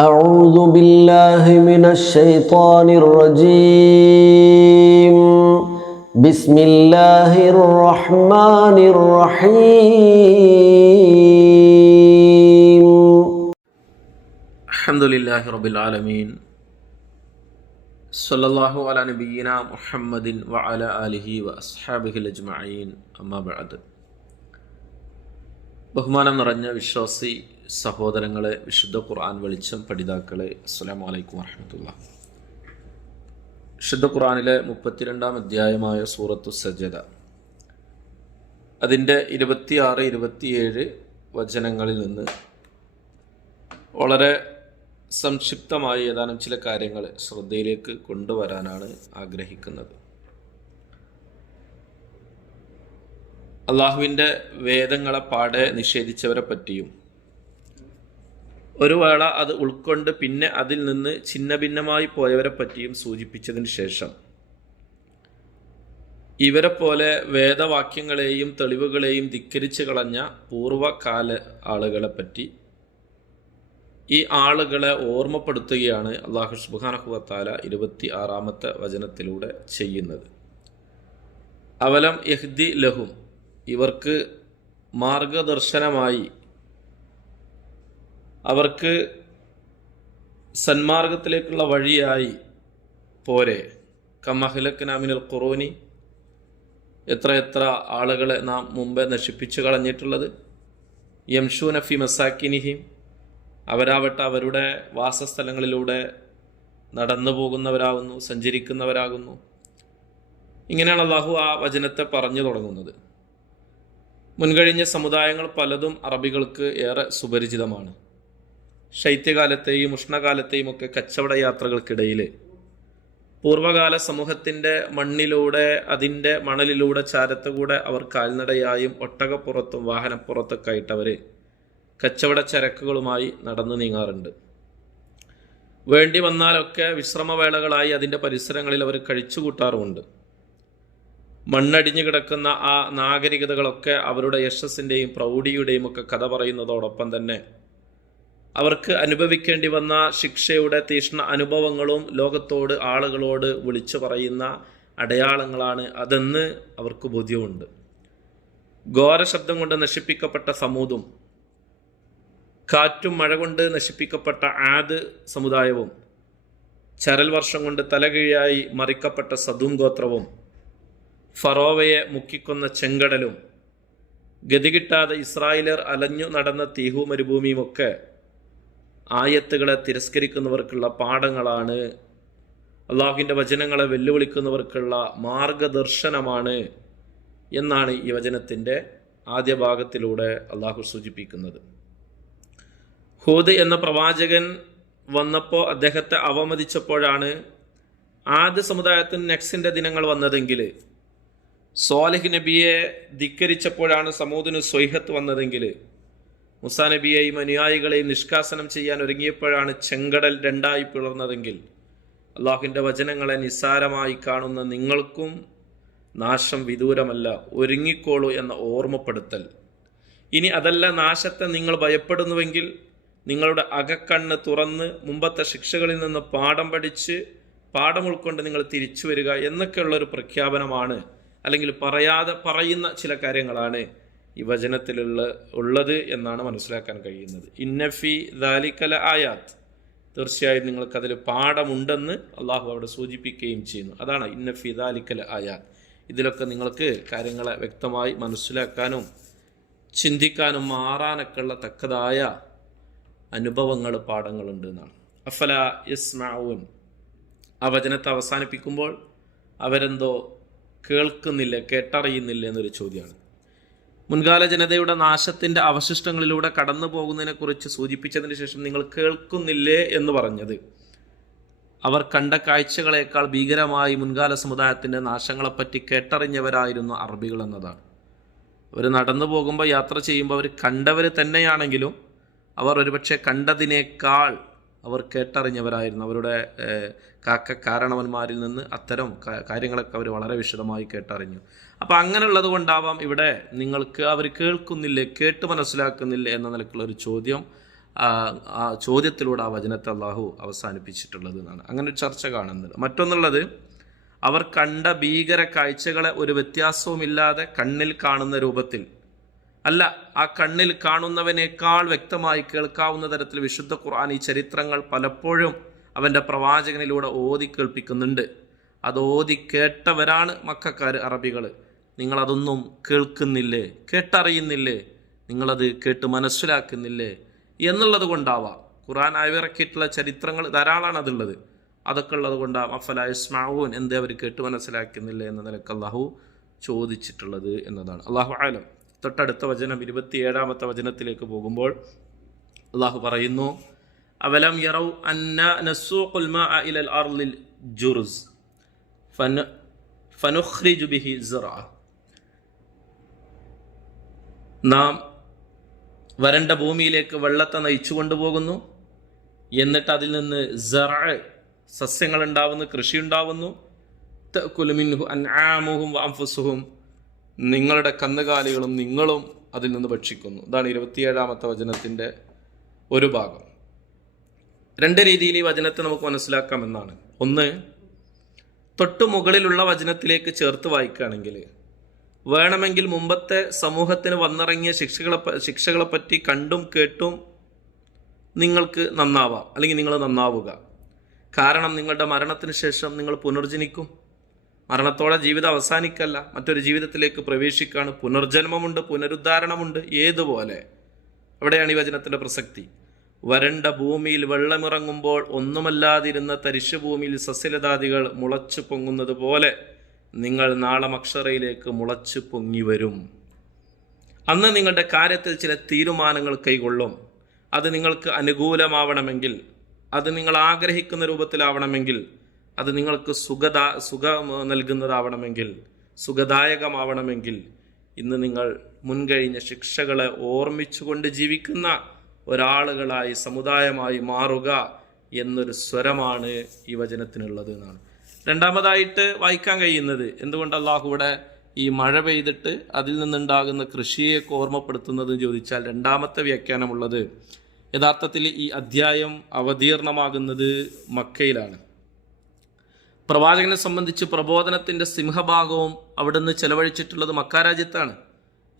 أعوذ بالله من الشيطان الرجيم بسم الله الرحمن الرحيم الحمد لله رب العالمين صلى الله على نبينا محمد وعلى آله وأصحابه الأجمعين أما بعد ബഹുമാനം നിറഞ്ഞ വിശ്വാസി സഹോദരങ്ങളെ വിശുദ്ധ ഖുർആൻ വെളിച്ചം പഠിതാക്കളെ അസ്സലാമു അലൈക്കും വറഹമത്തുള്ള. വിശുദ്ധ ഖുർആനിലെ മുപ്പത്തിരണ്ടാം അധ്യായമായ സൂറത്തു സജദ. അതിന്റെ ഇരുപത്തിയാറ് ഇരുപത്തിയേഴ് വചനങ്ങളിൽ നിന്ന് വളരെ സംക്ഷിപ്തമായി ഏതാനും ചില കാര്യങ്ങൾ ശ്രദ്ധയിലേക്ക് കൊണ്ടുവരാനാണ് ആഗ്രഹിക്കുന്നത്. അള്ളാഹുവിന്റെ വേദങ്ങളെ പാടെ നിഷേധിച്ചവരെ പറ്റിയും ഒരു വേള അത് ഉൾക്കൊണ്ട് പിന്നെ അതിൽ നിന്ന് ഛിന്ന ഭിന്നമായി പോയവരെ പറ്റിയും സൂചിപ്പിച്ചതിന് ശേഷം. ഇവരെ പോലെ വേദവാക്യങ്ങളെയും തെളിവുകളെയും ധിക്കരിച്ചു കളഞ്ഞ പൂർവകാല ആളുകളെ പറ്റി ഈ ആളുകളെ ഓർമ്മപ്പെടുത്തുകയാണ് അള്ളാഹു സുബാനഹുവത്താല ഇരുപത്തി ആറാമത്തെ വചനത്തിലൂടെ ചെയ്യുന്നത്. അവലം യഹ്ദി ലഹും. ഇവർക്ക് മാർഗദർശനമായി അവർക്ക് സന്മാർഗത്തിലേക്കുള്ള വഴിയായി പോരെ. കമഹലക്കനാമിനൽ ഖുറോനി. എത്ര എത്ര ആളുകളെ നാം മുമ്പേ നശിപ്പിച്ചു കളഞ്ഞിട്ടുള്ളത്. യംഷു നഫി മസാക്കിനിഹിം. അവരാവട്ടെ അവരുടെ വാസസ്ഥലങ്ങളിലൂടെ നടന്നു പോകുന്നവരാകുന്നു സഞ്ചരിക്കുന്നവരാകുന്നു. ഇങ്ങനെയാണ് അള്ളാഹു ആ വചനത്തെ പറഞ്ഞു തുടങ്ങുന്നത്. മുൻകഴിഞ്ഞ സമുദായങ്ങൾ പലതും അറബികൾക്ക് ഏറെ സുപരിചിതമാണ്. ശൈത്യകാലത്തെയും ഉഷ്ണകാലത്തെയും ഒക്കെ കച്ചവട യാത്രകൾക്കിടയിൽ പൂർവകാല സമൂഹത്തിന്റെ മണ്ണിലൂടെ അതിന്റെ മണലിലൂടെ ചാരത്തുകൂടെ അവർ കാൽനടയായും ഒട്ടകപ്പുറത്തും വാഹനപ്പുറത്തൊക്കെ ആയിട്ട് അവർ കച്ചവട ചരക്കുകളുമായി നടന്നു നീങ്ങാറുണ്ട്. വേണ്ടി വന്നാലൊക്കെ വിശ്രമവേളകളായി അതിന്റെ പരിസരങ്ങളിൽ അവർ കഴിച്ചുകൂട്ടാറുമുണ്ട്. മണ്ണടിഞ്ഞു കിടക്കുന്ന ആ നാഗരികതകളൊക്കെ അവരുടെ യശസ്സിന്റെയും പ്രൗഢിയുടെയും ഒക്കെ കഥ പറയുന്നതോടൊപ്പം തന്നെ അവർക്ക് അനുഭവിക്കേണ്ടി വന്ന ശിക്ഷയുടെ തീഷ്ണ അനുഭവങ്ങളും ലോകത്തോട് ആളുകളോട് വിളിച്ചു പറയുന്ന അടയാളങ്ങളാണ് അതെന്ന് അവർക്ക് ബോധ്യമുണ്ട്. ഘോരശബ്ദം കൊണ്ട് നശിപ്പിക്കപ്പെട്ട സമൂതും കാറ്റും മഴ കൊണ്ട് നശിപ്പിക്കപ്പെട്ട ആദ് സമുദായവും ചരൽ വർഷം കൊണ്ട് തലകീഴായി മറിക്കപ്പെട്ട സദും ഗോത്രവും ഫറോവയെ മുക്കിക്കൊന്ന ചെങ്കടലും ഗതികിട്ടാതെ ഇസ്രായേലർ അലഞ്ഞു നടന്ന തീഹു മരുഭൂമിയുമൊക്കെ ആയത്തുകളെ തിരസ്കരിക്കുന്നവർക്കുള്ള പാഠങ്ങളാണ്. അള്ളാഹുവിന്റെ വചനങ്ങളെ വെല്ലുവിളിക്കുന്നവർക്കുള്ള മാർഗദർശനമാണ് എന്നാണ് ഈ വചനത്തിന്റെ ആദ്യ ഭാഗത്തിലൂടെ അള്ളാഹു സൂചിപ്പിക്കുന്നത്. ഹൂദ് എന്ന പ്രവാചകൻ വന്നപ്പോൾ അദ്ദേഹത്തെ അവമതിച്ചപ്പോഴാണ് ആദ്യ സമുദായത്തിന് നെക്സിന്റെ ദിനങ്ങൾ വന്നതെങ്കിൽ സോലഹ് നബിയെ ധിക്കരിച്ചപ്പോഴാണ് സമൂദിന് സ്വൈഹത്ത് വന്നതെങ്കിൽ മുസാ നബിയെയും അനുയായികളെയും നിഷ്കാസനം ചെയ്യാൻ ഒരുങ്ങിയപ്പോഴാണ് ചെങ്കടൽ രണ്ടായി പിളർന്നതെങ്കിൽ അള്ളാഹുവിന്റെ വചനങ്ങളെ നിസ്സാരമായി കാണുന്ന നിങ്ങൾക്കും നാശം വിദൂരമല്ല. ഒരുങ്ങിക്കോളൂ എന്ന ഓർമ്മപ്പെടുത്തൽ. ഇനി അതല്ല നാശത്തെ നിങ്ങൾ ഭയപ്പെടുന്നുവെങ്കിൽ നിങ്ങളുടെ അകക്കണ്ണ് തുറന്ന് മുമ്പത്തെ ശിക്ഷകളിൽ നിന്ന് പാഠം പഠിച്ച് പാഠം ഉൾക്കൊണ്ട് നിങ്ങൾ തിരിച്ചു വരിക എന്നൊക്കെയുള്ളൊരു പ്രഖ്യാപനമാണ് അല്ലെങ്കിൽ പറയാതെ പറയുന്ന ചില കാര്യങ്ങളാണ്. ഈ വചനത്തിലുള്ള ഉള്ളത് എന്നാണ് മനസ്സിലാക്കാൻ കഴിയുന്നത്. ഇന്നഫി ദാലിക്കല ആയാത്ത് തീർച്ചയായും നിങ്ങൾക്കതിൽ പാഠമുണ്ടെന്ന് അള്ളാഹു അവിടെ സൂചിപ്പിക്കുകയും ചെയ്യുന്നു. അതാണ് ഇന്നഫി ദാലിക്കല ആയാത്ത് ഇതിലൊക്കെ നിങ്ങൾക്ക് കാര്യങ്ങളെ വ്യക്തമായി മനസ്സിലാക്കാനും ചിന്തിക്കാനും മാറാനൊക്കെയുള്ള തക്കതായ അനുഭവങ്ങൾ പാഠങ്ങളുണ്ട് എന്നാണ്. അഫല യസ്മാവുൻ ആ വചനത്തെ അവസാനിപ്പിക്കുമ്പോൾ അവരെന്തോ കേൾക്കുന്നില്ല കേട്ടറിയുന്നില്ല എന്നൊരു ചോദ്യമാണ്. മുൻകാല ജനതയുടെ നാശത്തിന്റെ അവശിഷ്ടങ്ങളിലൂടെ കടന്നു പോകുന്നതിനെക്കുറിച്ച് സൂചിപ്പിച്ചതിന് ശേഷം നിങ്ങൾ കേൾക്കുന്നില്ലേ എന്ന് പറഞ്ഞത്. അവർ കണ്ട കാഴ്ചകളേക്കാൾ ഭീകരമായി മുൻകാല സമുദായത്തിന്റെ നാശങ്ങളെപ്പറ്റി കേട്ടറിഞ്ഞവരായിരുന്നു അറബികൾ എന്നതാണ്. അവർ നടന്നു പോകുമ്പോൾ യാത്ര ചെയ്യുമ്പോൾ അവർ കണ്ടവർ തന്നെയാണെങ്കിലും അവർ ഒരുപക്ഷെ കണ്ടതിനേക്കാൾ അവർ കേട്ടറിഞ്ഞവരായിരുന്നു. അവരുടെ കാക്ക കാരണവന്മാരിൽ നിന്ന് അത്തരം കാര്യങ്ങളൊക്കെ അവർ വളരെ വിശദമായി കേട്ടറിഞ്ഞു. അപ്പോൾ അങ്ങനെയുള്ളത് കൊണ്ടാവാം ഇവിടെ നിങ്ങൾക്ക് അവർ കേൾക്കുന്നില്ലേ കേട്ട് മനസ്സിലാക്കുന്നില്ലേ എന്ന നിലക്കുള്ള ഒരു ചോദ്യം ആ ചോദ്യത്തിലൂടെ ആ വചനത്തെ അള്ളാഹു അവസാനിപ്പിച്ചിട്ടുള്ളത് എന്നാണ്. അങ്ങനെ ഒരു ചർച്ച കാണുന്നത്. മറ്റൊന്നുള്ളത് അവർ കണ്ട ഭീകര കാഴ്ചകളെ ഒരു വ്യത്യാസവുമില്ലാതെ കണ്ണിൽ കാണുന്ന രൂപത്തിൽ അല്ല ആ കണ്ണിൽ കാണുന്നവനേക്കാൾ വ്യക്തമായി കേൾക്കാവുന്ന തരത്തിൽ വിശുദ്ധ ഖുർആൻ ഈ ചരിത്രങ്ങൾ പലപ്പോഴും അവന്റെ പ്രവാചകനിലൂടെ ഓതി കേൾപ്പിക്കുന്നുണ്ട്. അത് ഓതി കേട്ടവരാണ് മക്കാർ അറബികൾ നിങ്ങളതൊന്നും കേൾക്കുന്നില്ലേ? കേട്ടറിയുന്നില്ലേ? നിങ്ങളത് കേട്ട് മനസ്സിലാക്കുന്നില്ലേ? എന്നുള്ളത് കൊണ്ടാവാം. ഖുറാൻ അയവിറക്കിയിട്ടുള്ള ചരിത്രങ്ങൾ ധാരാളമാണ് അതുള്ളത്. അതൊക്കെ ഉള്ളത് കൊണ്ടാവും. അഫല ഇസ്മാവൂൻ എന്തേ അവർ കേട്ട് മനസ്സിലാക്കുന്നില്ലേ എന്ന നിലയ്ക്ക് അള്ളാഹു ചോദിച്ചിട്ടുള്ളത് എന്നതാണ്. അള്ളാഹു ആലം തൊട്ടടുത്ത വചനം ഇരുപത്തിയേഴാമത്തെ വചനത്തിലേക്ക് പോകുമ്പോൾ അള്ളാഹു പറയുന്നു അവലം യറൗ ഇലൽ അർളിൽ ജുർസ്. ഫന ബിഹി നാം വരണ്ട ഭൂമിയിലേക്ക് വെള്ളത്തെ നയിച്ചു കൊണ്ടുപോകുന്നു എന്നിട്ട് അതിൽ നിന്ന് സസ്യങ്ങൾ ഉണ്ടാവുന്നു കൃഷി ഉണ്ടാവുന്നു കുലുമിൻഹു അൻആമുഹും അംഫുസുഹും നിങ്ങളുടെ കന്നുകാലികളും നിങ്ങളും അതിൽ നിന്ന് ഭക്ഷിക്കുന്നു. ഇതാണ് ഇരുപത്തിയേഴാമത്തെ വചനത്തിന്റെ ഒരു ഭാഗം. രണ്ട് രീതിയിൽ ഈ വചനത്തെ നമുക്ക് മനസ്സിലാക്കാമെന്നാണ് ഒന്ന് തൊട്ടു മുകളിലുള്ള വചനത്തിലേക്ക് ചേർത്ത് വായിക്കുകയാണെങ്കിൽ വേണമെങ്കിൽ മുമ്പത്തെ സമൂഹത്തിന് വന്നിറങ്ങിയ ശിക്ഷകളെ ശിക്ഷകളെപ്പറ്റി ശിക്ഷകളെ പറ്റി കണ്ടും കേട്ടും നിങ്ങൾക്ക് നന്നാവാം. അല്ലെങ്കിൽ നിങ്ങൾ നന്നാവുക. കാരണം നിങ്ങളുടെ മരണത്തിന് ശേഷം നിങ്ങൾ പുനർജനിക്കും. മരണത്തോടെ ജീവിതം അവസാനിക്കല്ല മറ്റൊരു ജീവിതത്തിലേക്ക് പ്രവേശിക്കാണ്. പുനർജന്മമുണ്ട് പുനരുദ്ധാരണമുണ്ട് ഏതുപോലെ? അവിടെയാണ് ഈ വചനത്തിന്റെ പ്രസക്തി. വരണ്ട ഭൂമിയിൽ വെള്ളമിറങ്ങുമ്പോൾ ഒന്നുമല്ലാതിരുന്ന തരിശുഭൂമിയിൽ സസ്യലതാദികൾ മുളച്ചു പൊങ്ങുന്നത് പോലെ നിങ്ങൾ നാളെ അക്ഷറയിലേക്ക് മുളച്ചു പൊങ്ങി വരും. അന്ന് നിങ്ങളുടെ കാര്യത്തിൽ ചില തീരുമാനങ്ങൾ കൈകൊള്ളും. അത് നിങ്ങൾക്ക് അനുകൂലമാവണമെങ്കിൽ അത് നിങ്ങൾ ആഗ്രഹിക്കുന്ന രൂപത്തിലാവണമെങ്കിൽ അത് നിങ്ങൾക്ക് സുഖദ സുഖം നൽകുന്നതാവണമെങ്കിൽ സുഖദായകമാവണമെങ്കിൽ ഇന്ന് നിങ്ങൾ മുൻകഴിഞ്ഞ ശിക്ഷകളെ ഓർമ്മിച്ചുകൊണ്ട് ജീവിക്കുന്ന ഒരാളുകളായി സമുദായമായി മാറുക എന്നൊരു സ്വരമാണ് ഈ വചനത്തിനുള്ളത് എന്നാണ്. രണ്ടാമതായിട്ട് വായിക്കാൻ കഴിയുന്നത് എന്തുകൊണ്ട് അള്ളാഹു ഇവിടെ ഈ മഴ പെയ്തിട്ട് അതിൽ നിന്നുണ്ടാകുന്ന കൃഷിയെ ഓർമ്മപ്പെടുത്തുന്നത് ചോദിച്ചാൽ രണ്ടാമത്തെ വ്യാഖ്യാനമുള്ളത് യഥാർത്ഥത്തിൽ ഈ അധ്യായം അവതീർണമാകുന്നത് മക്കയിലാണ്. പ്രവാചകനെ സംബന്ധിച്ച് പ്രബോധനത്തിന്റെ സിംഹഭാഗവും അവിടുന്ന് ചെലവഴിച്ചിട്ടുള്ളത് മക്കാരാജ്യത്താണ്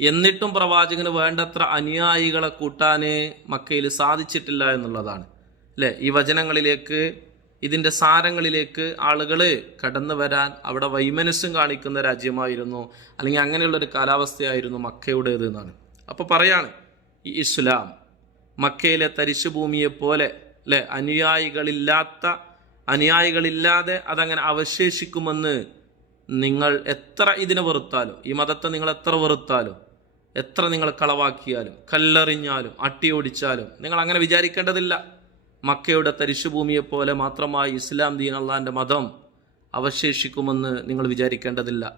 എന്നിട്ടും പ്രവാചകന് വേണ്ടത്ര അനുയായികളെ കൂട്ടാനേ മക്കയിൽ സാധിച്ചിട്ടില്ല എന്നുള്ളതാണ്. അല്ലേ? ഈ വചനങ്ങളിലേക്ക് ഇതിന്റെ സാരങ്ങളിലേക്ക് ആളുകൾ കടന്നു വരാൻ അവിടെ വൈമനസ്സും കാണിക്കുന്ന രാജ്യമായിരുന്നു. അല്ലെങ്കിൽ അങ്ങനെയുള്ളൊരു കാലാവസ്ഥയായിരുന്നു മക്കയുടേത് എന്നാണ്. അപ്പോൾ പറയാണ് ഈ ഇസ്ലാം മക്കയിലെ തരിശുഭൂമിയെപ്പോലെ പോലെ അല്ലെ? അനുയായികളില്ലാത്ത അനുയായികളില്ലാതെ അതങ്ങനെ അവശേഷിക്കുമെന്ന് നിങ്ങൾ എത്ര ഇതിനെ വെറുത്താലും ഈ മതത്തെ നിങ്ങൾ എത്ര വെറുത്താലും എത്ര നിങ്ങൾ കളവാക്കിയാലും കല്ലെറിഞ്ഞാലും അട്ടിയോടിച്ചാലും നിങ്ങൾ അങ്ങനെ വിചാരിക്കേണ്ടതില്ല. മക്കയുടെ തരിശുഭൂമിയെ പോലെ മാത്രമായി ഇസ്ലാം ദീൻ അള്ളാന്റെ മതം അവശേഷിക്കുമെന്ന് നിങ്ങൾ വിചാരിക്കേണ്ടതില്ല.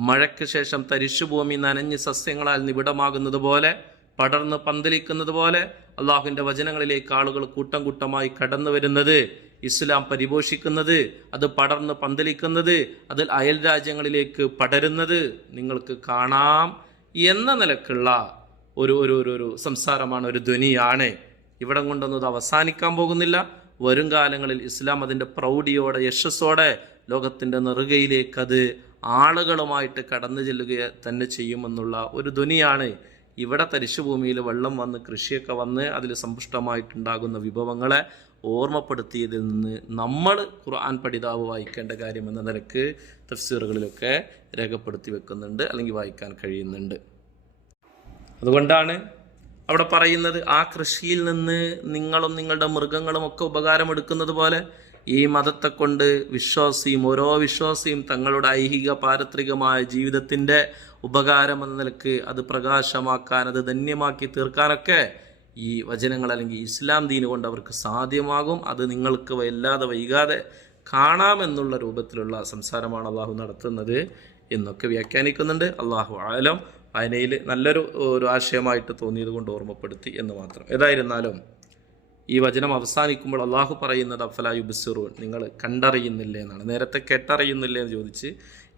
മഴയ്ക്ക് ശേഷം തരിശുഭൂമി നനഞ്ഞ് സസ്യങ്ങളാൽ നിബിഡമാകുന്നത് പോലെ പടർന്ന് പന്തലിക്കുന്നത് പോലെ അള്ളാഹുവിന്റെ വചനങ്ങളിലേക്ക് ആളുകൾ കൂട്ടം കൂട്ടമായി കടന്നു വരുന്നത് ഇസ്ലാം പരിപോഷിക്കുന്നത് അത് പടർന്ന് പന്തലിക്കുന്നത് അതിൽ അയൽ രാജ്യങ്ങളിലേക്ക് പടരുന്നത് നിങ്ങൾക്ക് കാണാം എന്ന നിലക്കുള്ള ഒരു ഒരു ഒരു സംസാരമാണ് ഒരു ധ്വനിയാണ്. ഇവിടെ കൊണ്ടൊന്നും ഇത് അവസാനിക്കാൻ പോകുന്നില്ല. വരും കാലങ്ങളിൽ ഇസ്ലാം അതിന്റെ പ്രൗഢിയോടെ യശസ്സോടെ ലോകത്തിന്റെ നെറുകയിലേക്ക് അത് ആളുകളുമായിട്ട് കടന്നു ചെല്ലുക തന്നെ ചെയ്യുമെന്നുള്ള ഒരു ധ്വനിയാണ് ഇവിടെ തരിശുഭൂമിയിൽ വെള്ളം വന്ന് കൃഷിയൊക്കെ വന്ന് അതിൽ സമ്പുഷ്ടമായിട്ടുണ്ടാകുന്ന വിഭവങ്ങളെ ഓർമ്മപ്പെടുത്തിയതിൽ നിന്ന് നമ്മൾ ഖുർആൻ പഠിതാവ് വായിക്കേണ്ട കാര്യം എന്ന നിലയ്ക്ക് തഫ്സീറുകളിലൊക്കെ രേഖപ്പെടുത്തി വെക്കുന്നുണ്ട് അല്ലെങ്കിൽ വായിക്കാൻ കഴിയുന്നുണ്ട്. അതുകൊണ്ടാണ് അവിടെ പറയുന്നത് ആ കൃഷിയിൽ നിന്ന് നിങ്ങളും നിങ്ങളുടെ മൃഗങ്ങളും ഒക്കെ ഉപകാരമെടുക്കുന്നത് പോലെ ഈ മതത്തെ കൊണ്ട് വിശ്വാസിയും ഓരോ വിശ്വാസിയും തങ്ങളുടെ ഐഹിക പാരത്രികമായ ജീവിതത്തിന്റെ ഉപകാരം എന്ന നിലയ്ക്ക് അത് പ്രകാശമാക്കാൻ അത് ധന്യമാക്കി തീർക്കാനൊക്കെ ഈ വചനങ്ങൾ അല്ലെങ്കിൽ ഇസ്ലാം ദീന് കൊണ്ട് അവർക്ക് സാധ്യമാകും. അത് നിങ്ങൾക്ക് വല്ലാതെ വൈകാതെ കാണാമെന്നുള്ള രൂപത്തിലുള്ള സംസാരമാണ് അള്ളാഹു നടത്തുന്നത് എന്നൊക്കെ വ്യാഖ്യാനിക്കുന്നുണ്ട്. അള്ളാഹു ആലം. വായനയിൽ നല്ലൊരു ഒരു ആശയമായിട്ട് തോന്നിയത് കൊണ്ട് ഓർമ്മപ്പെടുത്തി എന്ന് മാത്രം. ഏതായിരുന്നാലും ഈ വചനം അവസാനിക്കുമ്പോൾ അള്ളാഹു പറയുന്നത് അഫലായു ബിസുറൂൻ നിങ്ങൾ കണ്ടറിയുന്നില്ലേ എന്നാണ്. നേരത്തെ കേട്ടറിയുന്നില്ലേ എന്ന് ചോദിച്ച്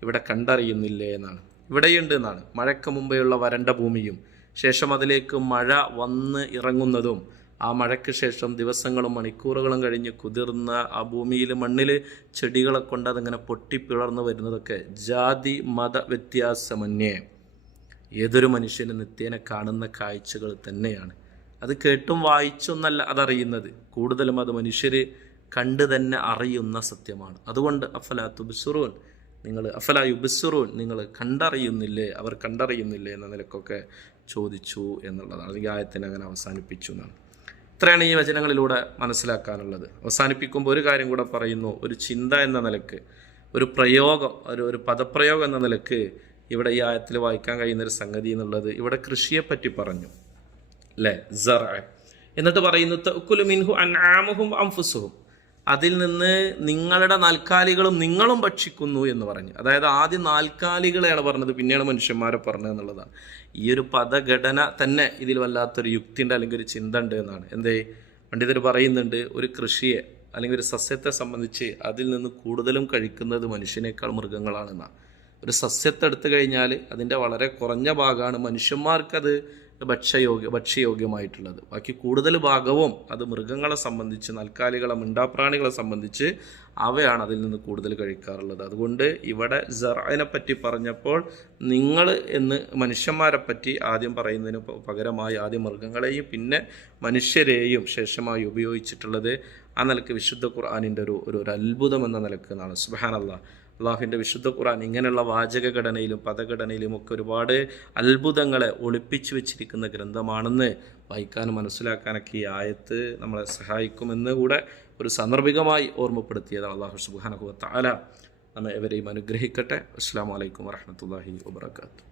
ഇവിടെ കണ്ടറിയുന്നില്ലേ എന്നാണ്. ഇവിടെയുണ്ട് എന്നാണ്. മഴയ്ക്ക് മുമ്പെയുള്ള വരണ്ട ഭൂമിയും ശേഷം അതിലേക്ക് മഴ വന്ന് ഇറങ്ങുന്നതും ആ മഴയ്ക്ക് ശേഷം ദിവസങ്ങളും മണിക്കൂറുകളും കഴിഞ്ഞ് കുതിർന്ന ആ ഭൂമിയിൽ മണ്ണിൽ ചെടികളെ കൊണ്ട് അതിങ്ങനെ പൊട്ടിപ്പിളർന്നു വരുന്നതൊക്കെ ജാതി മത വ്യത്യാസമന്യേ. ഏതൊരു മനുഷ്യനും നിത്യേന കാണുന്ന കാഴ്ചകൾ തന്നെയാണ്. അത് കേട്ടും വായിച്ചൊന്നല്ല അതറിയുന്നത്. കൂടുതലും അത് മനുഷ്യർ കണ്ട് തന്നെ അറിയുന്ന സത്യമാണ്. അതുകൊണ്ട് അഫല തുബിസുറൂൻ നിങ്ങൾ അഫല യുബിസുറൂൻ നിങ്ങൾ കണ്ടറിയുന്നില്ലേ? അവർ കണ്ടറിയുന്നില്ലേ എന്ന നിലക്കൊക്കെ ചോദിച്ചു എന്നുള്ളതാണ്. അല്ലെങ്കിൽ ആയത്തിനെ അങ്ങനെ അവസാനിപ്പിച്ചു എന്നാണ്. ഇത്രയാണ് ഈ വചനങ്ങളിലൂടെ മനസ്സിലാക്കാനുള്ളത്. അവസാനിപ്പിക്കുമ്പോൾ ഒരു കാര്യം കൂടെ പറയുന്നു. ഒരു ചിന്ത എന്ന നിലയ്ക്ക് ഒരു പ്രയോഗം ഒരു ഒരു പദപ്രയോഗം എന്ന നിലയ്ക്ക് ഇവിടെ ഈ ആയത്തിൽ വായിക്കാൻ കഴിയുന്ന ഒരു സംഗതി എന്നുള്ളത് ഇവിടെ കൃഷിയെ പറ്റി പറഞ്ഞു. അല്ലേ സറ എന്നിട്ട് പറയുന്നു മിൻഹു അൻആമുഹും അംഫുസുഹും. അതിൽ നിന്ന് നിങ്ങളുടെ നാൽക്കാലികളും നിങ്ങളും ഭക്ഷിക്കുന്നു എന്ന് പറഞ്ഞു. അതായത് ആദ്യം നാൽക്കാലികളെയാണ് പറഞ്ഞത് പിന്നെയാണ് മനുഷ്യന്മാരെ പറഞ്ഞത് എന്നുള്ളതാണ്. ഈ ഒരു പദഘടന തന്നെ ഇതിൽ വല്ലാത്തൊരു യുക്തി ഉണ്ട് അല്ലെങ്കിൽ ഒരു ചിന്ത ഉണ്ട് എന്നാണ്. എന്തേ? പണ്ഡിതർ പറയുന്നുണ്ട് ഒരു കൃഷിയെ അല്ലെങ്കിൽ ഒരു സസ്യത്തെ സംബന്ധിച്ച് അതിൽ നിന്ന് കൂടുതലും കഴിക്കുന്നത് മനുഷ്യനേക്കാൾ മൃഗങ്ങളാണെന്നാണ്. ഒരു സസ്യത്തെ എടുത്തു കഴിഞ്ഞാൽ അതിന്റെ വളരെ കുറഞ്ഞ ഭാഗമാണ്. മനുഷ്യന്മാർക്കത് ഭക്ഷ്യയോഗ്യ ഭക്ഷ്യയോഗ്യമായിട്ടുള്ളത്. ബാക്കി കൂടുതൽ ഭാഗവും അത് മൃഗങ്ങളെ സംബന്ധിച്ച് നൽക്കാലികളെ മിണ്ടാപ്രാണികളെ സംബന്ധിച്ച് അവയാണ് അതിൽ നിന്ന് കൂടുതൽ കഴിക്കാറുള്ളത്. അതുകൊണ്ട് ഇവിടെ ജറാനെ പറ്റി പറഞ്ഞപ്പോൾ നിങ്ങൾ എന്ന് മനുഷ്യന്മാരെ പറ്റി ആദ്യം പറയുന്നതിന് പകരമായി ആദ്യം മൃഗങ്ങളെയും പിന്നെ മനുഷ്യരെയും ശേഷമായി ഉപയോഗിച്ചിട്ടുള്ളത് ആ നിലയ്ക്ക് വിശുദ്ധ ഖുർആാനിന്റെ ഒരു ഒരു അത്ഭുതം എന്ന നിലയ്ക്ക് എന്നാണ്. സുബാനല്ല അള്ളാഹുവിന്റെ വിശുദ്ധ ഖുറാൻ ഇങ്ങനെയുള്ള വാചകഘടനയിലും പദഘടനയിലും ഒക്കെ ഒരുപാട് അത്ഭുതങ്ങളെ ഒളിപ്പിച്ചു വെച്ചിരിക്കുന്ന ഗ്രന്ഥമാണെന്ന് വായിക്കാനും മനസ്സിലാക്കാനൊക്കെ ഈ ആയത്ത് നമ്മളെ സഹായിക്കുമെന്ന് കൂടെ ഒരു സന്ദർഭികമായി ഓർമ്മപ്പെടുത്തിയതാണ് അള്ളാഹു സുബാനഹു താല നമ്മെ എവരെയും അനുഗ്രഹിക്കട്ടെ. അസ്സാം വലൈക്കും വാഹമത്തല്ലാഹി വാബർക്കാത്തു